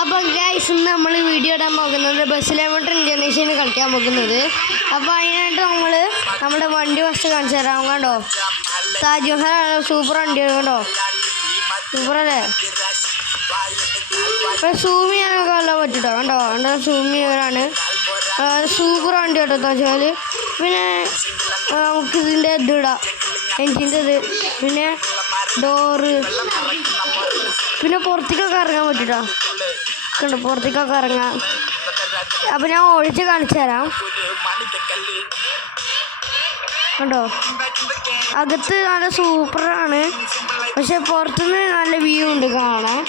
അപ്പോൾ ഗൈസ് ഇന്ന് നമ്മൾ വീഡിയോ ഇടാൻ പോകുന്നത് ബസ്സിലെമോട്ട് ഇൻഡോനേഷ്യയിൽ കളിക്കാൻ പോകുന്നത്. അപ്പോൾ അതിനായിട്ട് നമ്മുടെ വണ്ടി ഫസ്റ്റ് കാണിച്ചു തരാം. കണ്ടോ, താജ്മഹൽ സൂപ്പർ വണ്ടിയാണ് കേട്ടോ, സൂപ്പർ അല്ലേ. ഇപ്പോൾ സൂം ചെയ്യാനൊക്കെ നല്ല പറ്റിട്ടോ. കണ്ടോ കണ്ടോ, സൂം ചെയ്യാനാണ് സൂപ്പർ വണ്ടി കേട്ടോ താജ്മഹൽ. പിന്നെ നമുക്ക് ഇതിൻ്റെ ഇതിടാം, എൻജിൻ്റെ ഇത്, പിന്നെ ഡോറ്, പിന്നെ പുറത്തേക്കൊക്കെ ഇറങ്ങാൻ പറ്റിട്ടോ. കണ്ടോ, പുറത്തേക്കൊക്കെ ഇറങ്ങാം. അപ്പം ഞാൻ ഓടിച്ച് കാണിച്ചു തരാം. കണ്ടോ, അകത്ത് നല്ല സൂപ്പറാണ്, പക്ഷെ പുറത്തുനിന്ന് നല്ല വ്യൂ ഉണ്ട് കാണാൻ.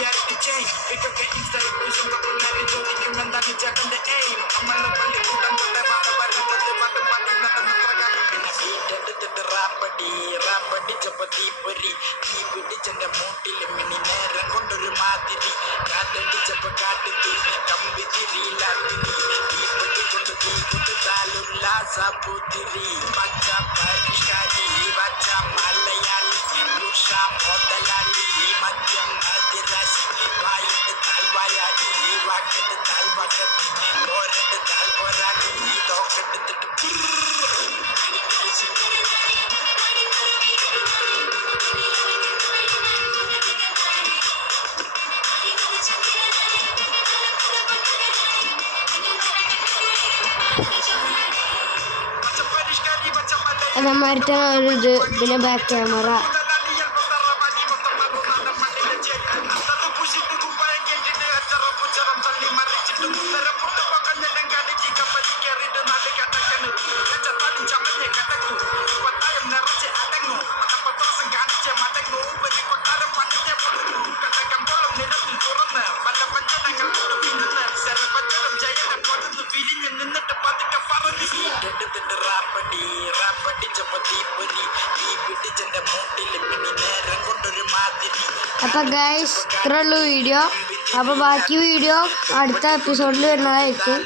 കൊണ്ടൊരു മാതിരി കാറ്റടിച്ചപ്പോ കാട്ടി കമ്പി തിരിയിലുല്ലാസപുതിരി പച്ച പരിഷ്കാരി പച്ച മലയാളി പുരുഷ മുതലാളി മദ്യം മതിരാശി വായിട്ട് താൽവായാടി വാക്കിട്ട് താൽവാക്കത്തി ഓരട്ട് താൽപോരാടി തോക്കെടുത്തിട്ട് അതേമാതിരി ഒരു ഇത്, പിന്നെ ബാക്ക് ക്യാമറ. അപ്പോൾ ഗൈസ് ഇത്രയുള്ളൂ വീഡിയോ. അപ്പോൾ ബാക്കി വീഡിയോ അടുത്ത എപ്പിസോഡിൽ വരുന്നതായിരിക്കും.